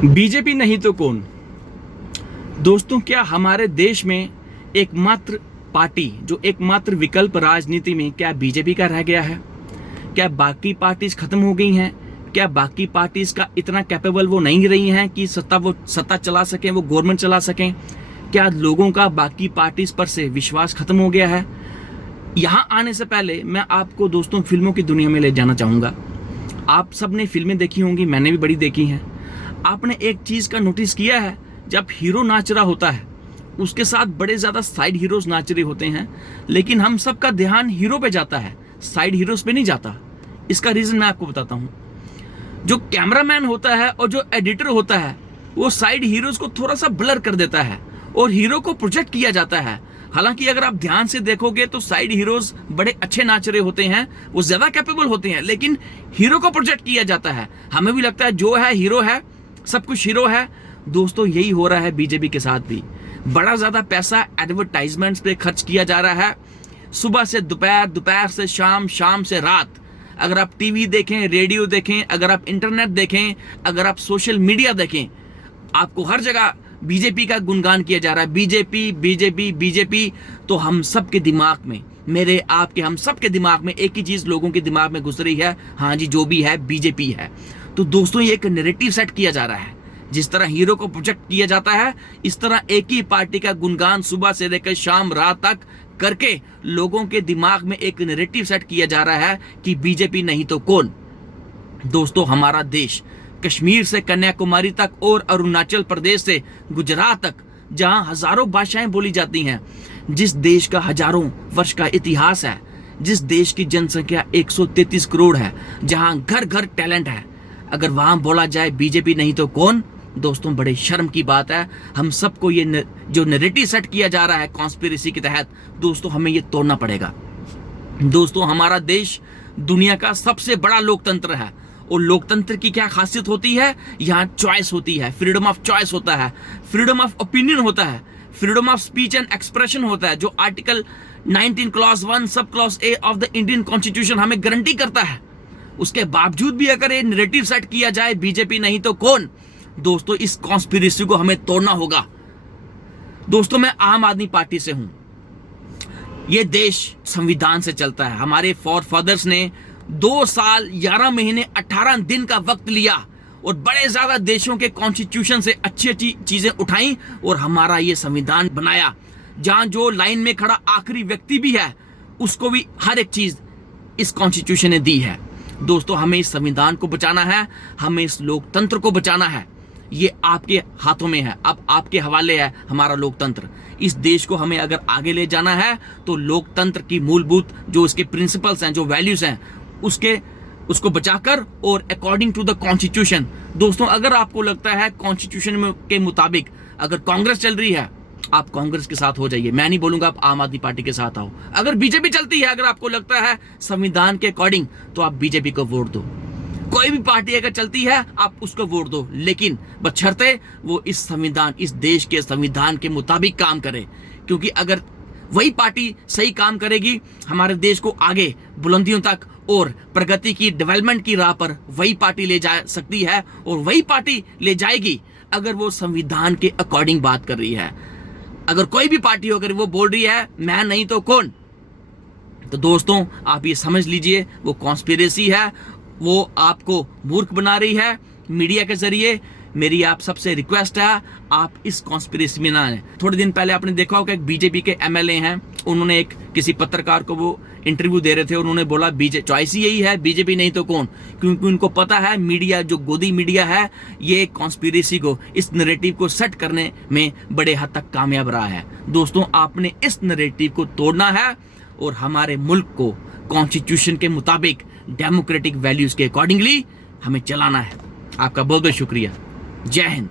BJP नहीं तो कौन। दोस्तों, क्या हमारे देश में एकमात्र पार्टी, जो एकमात्र विकल्प राजनीति में, क्या बीजेपी का रह गया है? क्या बाकी पार्टीज खत्म हो गई हैं? क्या बाकी पार्टीज का इतना कैपेबल वो नहीं रही हैं कि सत्ता चला सकें, वो गवर्नमेंट चला सकें? क्या लोगों का बाकी पार्टीज पर से विश्वास खत्म हो गया है? यहाँ आने से पहले मैं आपको दोस्तों फिल्मों की दुनिया में ले जाना चाहूँगा। आप सब ने फिल्में देखी होंगी, मैंने भी बड़ी देखी हैं। आपने एक चीज़ का नोटिस किया है, जब हीरो नाच रहा होता है उसके साथ बड़े ज़्यादा साइड हीरोज नाच रहे होते हैं, लेकिन हम सबका ध्यान हीरो पे जाता है, साइड हीरोज पे नहीं जाता। इसका रीज़न मैं आपको बताता हूँ। जो कैमरामैन होता है और जो एडिटर होता है वो साइड हीरोज को थोड़ा सा ब्लर कर देता है और हीरो को प्रोजेक्ट किया जाता है। हालांकि अगर आप ध्यान से देखोगे तो साइड हीरोज बड़े अच्छे नाच रहे होते हैं, वो ज्यादा कैपेबल होते हैं, लेकिन हीरो को प्रोजेक्ट किया जाता है। हमें भी लगता है जो है हीरो है, सब कुछ हीरो है। दोस्तों, यही हो रहा है बीजेपी के साथ भी। बड़ा ज्यादा पैसा एडवर्टाइजमेंट्स पे खर्च किया जा रहा है। सुबह से दोपहर, दोपहर से शाम, शाम से रात। अगर आप टीवी देखें, रेडियो देखें, अगर आप इंटरनेट देखें, अगर आप सोशल मीडिया देखें, आपको हर जगह बीजेपी का गुणगान किया जा रहा है। BJP BJP BJP. तो हम सब के दिमाग में, मेरे आपके, हम सब के दिमाग में एक ही चीज लोगों के दिमाग में घुस रही है, हाँ जी, जो भी है बीजेपी है। तो दोस्तों, ये एक नैरेटिव सेट किया जा रहा है। जिस तरह हीरो को प्रोजेक्ट किया जाता है, इस तरह एक ही पार्टी का गुणगान सुबह से लेकर शाम रात तक करके लोगों के दिमाग में एक नैरेटिव सेट किया जा रहा है कि बीजेपी नहीं तो कौन। दोस्तों, हमारा देश कश्मीर से कन्याकुमारी तक और अरुणाचल प्रदेश से गुजरात तक, जहां हजारों भाषाएं बोली जाती हैं, जिस देश का हजारों वर्ष का इतिहास है, जिस देश की जनसंख्या 133 करोड़ है, जहां घर घर टैलेंट है, अगर वहां बोला जाए बीजेपी नहीं तो कौन, दोस्तों बड़े शर्म की बात है। हम सबको ये जो नैरेटिव सेट किया जा रहा है कॉन्स्पिरेसी के तहत, दोस्तों हमें ये तोड़ना पड़ेगा। दोस्तों, हमारा देश दुनिया का सबसे बड़ा लोकतंत्र है और लोकतंत्र की क्या खासियत होती है? यहाँ चॉइस होती है, फ्रीडम ऑफ चॉइस होता है, फ्रीडम ऑफ ओपिनियन होता है, freedom of speech and expression होता है, जो article 19 clause 1 sub clause A of the Indian constitution हमें गारंटी करता है। उसके बावजूद भी अगर ये नैरेटिव सेट किया जाए बीजेपी नहीं तो कौन, दोस्तों इस कॉन्स्पिरेसी को हमें तोड़ना होगा। दोस्तों, मैं आम आदमी पार्टी से हूं। ये देश संविधान से चलता है। हमारे फॉरफादर्स ने 2 साल 11 महीने 18 दिन का वक्त लिया और बड़े ज्यादा देशों के कॉन्स्टिट्यूशन से अच्छी अच्छी चीजें उठाई और हमारा ये संविधान बनाया, जहां जो लाइन में खड़ा आखिरी व्यक्ति भी है उसको भी हर एक चीज इस कॉन्स्टिट्यूशन ने दी है। दोस्तों, हमें इस संविधान को बचाना है, हमें इस लोकतंत्र को बचाना है। ये आपके हाथों में है, अब आपके हवाले है हमारा लोकतंत्र। इस देश को हमें अगर आगे ले जाना है तो लोकतंत्र की मूलभूत जो इसके प्रिंसिपल्स हैं, जो वैल्यूज हैं, उसको बचाकर और अकॉर्डिंग टू द कॉन्स्टिट्यूशन। दोस्तों, अगर आपको लगता है कॉन्स्टिट्यूशन के मुताबिक अगर कांग्रेस चल रही है, आप कांग्रेस के साथ हो जाइए। मैं नहीं बोलूंगा आप आम आदमी पार्टी के साथ आओ। अगर बीजेपी चलती है, अगर आपको लगता है संविधान के अकॉर्डिंग, तो आप बीजेपी को वोट दो। कोई भी पार्टी अगर चलती है आप उसको वोट दो, लेकिन बशर्ते वो इस संविधान, इस देश के संविधान के मुताबिक काम करे। क्योंकि अगर वही पार्टी सही काम करेगी, हमारे देश को आगे बुलंदियों तक और प्रगति की, डेवलपमेंट की राह पर वही पार्टी ले जा सकती है और वही पार्टी ले जाएगी अगर वो संविधान के अकॉर्डिंग बात कर रही है। अगर कोई भी पार्टी हो, अगर वो बोल रही है मैं नहीं तो कौन, तो दोस्तों आप ये समझ लीजिए वो कॉन्स्पिरेसी है, वो आपको मूर्ख बना रही है। मीडिया के जरिए मेरी आप सबसे रिक्वेस्ट है, आप इस कॉन्स्पिरेसी में ना आए। थोड़े दिन पहले आपने देखा होगा एक बीजेपी के एमएलए हैं, उन्होंने एक किसी पत्रकार को वो इंटरव्यू दे रहे थे, उन्होंने बोला चॉइस ही यही है, बीजेपी नहीं तो कौन। क्योंकि उनको पता है मीडिया, जो गोदी मीडिया है, ये कॉन्स्पिरेसी को, इस नैरेटिव को सेट करने में बड़े हद तक कामयाब रहा है। दोस्तों, आपने इस नैरेटिव को तोड़ना है और हमारे मुल्क को कॉन्स्टिट्यूशन के मुताबिक, डेमोक्रेटिक वैल्यूज के अकॉर्डिंगली हमें चलाना है। आपका बहुत बहुत शुक्रिया। जय हिंद।